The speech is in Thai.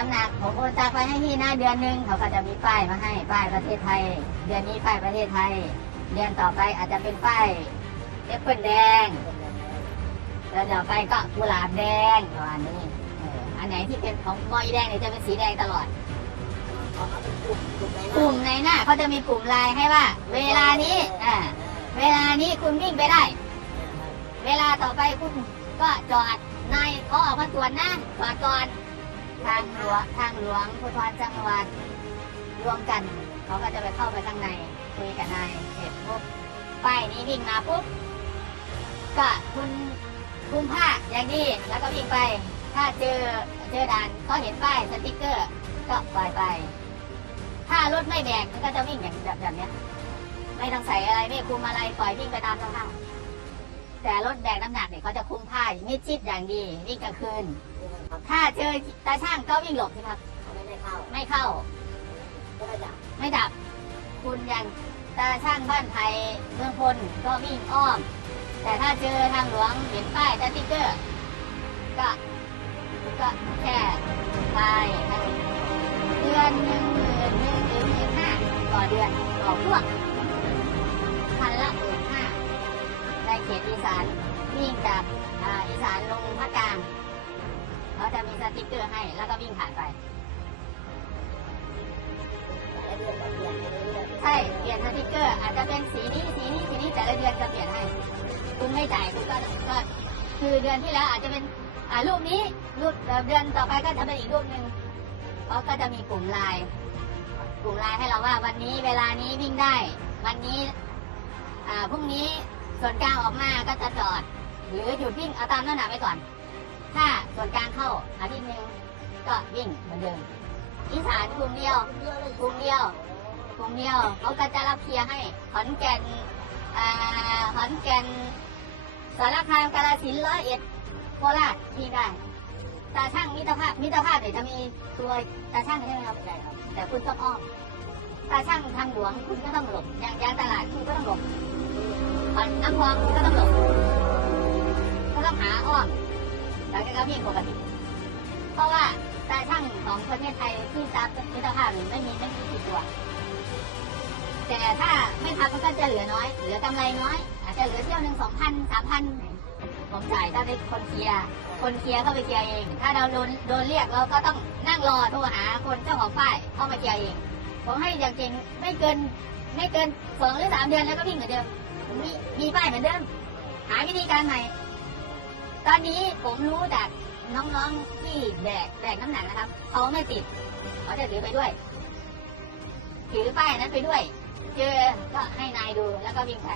น้ำหนัก ผมโอนตังไปให้พี่หนะเดือนหนึ่งเขาก็จะมีป้ายมาให้ป้ายประเทศไทย เดือนนี้ป้ายประเทศไทย เดือนต่อไปอาจจะเป็นป้ายแอปเปิลแดงเดือนต่อไปก็กุหลาบแดงประมาณนี้อันไหนที่เป็นของมอยแดงเนี่ยจะเป็นสีแดงตลอดกลุ่มไหนกลุ่มในหน้าเขาจะมีกลุ่มลน์ให้ว่า เวลานี้อ่าเวลานี้คุณวิ่งไปได้ เวลาต่อไปคุณก็จอด นายเขาออกมาตรวจนะจอดก่อน ทางหลวงทางหลวงภูธรจังหวัดรวมกัน เขาก็จะไปเข้าไปข้างในคุยกับนายเสร็จปุ๊บป้ายนี้วิ่งมาปุ๊บก็คุณคุมผ้าอย่างดีแล้วก็วิ่งไป ถ้าเจอเจอด่านเขาเห็นป้ายสติ๊กเกอร์ ก็ปล่อยไป ถ้ารถไม่แบกมันก็จะวิ่งอย่างแบบแบบนี้ไม่ต้องใส่อะไรไม่คุมอะไรปล่อยวิ่งไปตามสภาพ มิดชิดอย่างดีวิ่งกลางคืน ถ้าเจอตาช่างก็วิ่งหลบสิครับ ไม่เข้า ไม่เข้าได้จับ ไม่ดับ คุณอย่างตาช่างบ้านไทยเมืองพลก็วิ่งอ้อม แต่ถ้าเจอทางหลวงเห็นป้ายสติ๊กเกอร์ ก็ก็แค่ไปเดือนหนึ่งหมื่นหนึ่งหรือหมื่นห้าต่อเดือนต่อช่วงพันละหมื่นห้าในเขตอีสานวิ่งจาก สานลงภาคกลางเขาจะมีสติ๊กเกอร์ให้ แล้วก็วิ่งผ่านไปแต่ละเดือนก็เปลี่ยนใช่ เปลี่ยนสติกเกอร์ อาจจะเป็นสีนี้ สีนี้ สีนี้แต่ละเดือนจะเปลี่ยนให้ คุณไม่จ่ายคุณก็ก็คือเดือนที่แล้วอาจจะเป็นอ่ารูปนี้รูปเอ่อเดือนต่อไปก็จะเป็นอีกรูปหนึ่งเขาก็จะมีกลุ่มไลน์กลุ่มไลน์ให้เราว่าวันนี้เวลานี้วิ่งได้ วันนี้อ่าพรุ่งนี้ส่วนกลางออกมาก็จะจอด หรือหยุดวิ่งเอาตามน้ำหนักไปก่อน ถ้าส่วนกลางเข้าอาทิตย์หนึ่งก็วิ่งเหมือนเดิมอีสานกลุ่มเดียวกลุ่มเดียวกลุ่มเดียวเขาก็จะรับเคลียร์ให้ขอนแก่นขอนแก่นสารคามกาฬสินร้อยเอ็ดโคราชที่ได้ตาช่างมิตรภาพมิตรภาพเนี่ยจะมีตัวตาช่างใช่ไหมครับใช่ครับแต่คุณต้องอ้อมตาช่างทางหลวงคุณก็ต้องหลบอย่างยางตลาดคุณก็ต้องหลบขอนน้ำพองคุณก็ต้องหลบ ต้องหาอ้อมแล้วก็วิ่งปกติ เพราะว่าตาช่างของประเทศไทยที่ตามมิตรภาพเนี่ยไม่มีไม่มีกี่ตัว แต่ถ้าไม่ทำมันก็จะเหลือน้อย เหลือกำไรน้อย อาจจะเหลือเที่ยวหนึ่งสองพันสามพันผมจ่ายต้องได้คนเคลียร์คนเคลียร์เข้าไปเคลียร์เอง ถ้าเราโดนโดนเรียกเราก็ต้องนั่งรอโทรหาคนเจ้าของป้ายเข้ามาเคลียร์เอง ผมให้อย่างจริงไม่เกินไม่เกินสองหรือสามเดือนแล้วก็วิ่งเหมือนเดิมมีมีป้ายเหมือนเดิม หาวิธีการใหม่ ตอนนี้ผมรู้จากน้องๆที่แบกแบกน้ำหนักนะครับเขาไม่ติดเขาจะถือไปด้วย ถือป้ายนั้นไปด้วย เจอก็ให้นายดูแล้วก็วิ่งไป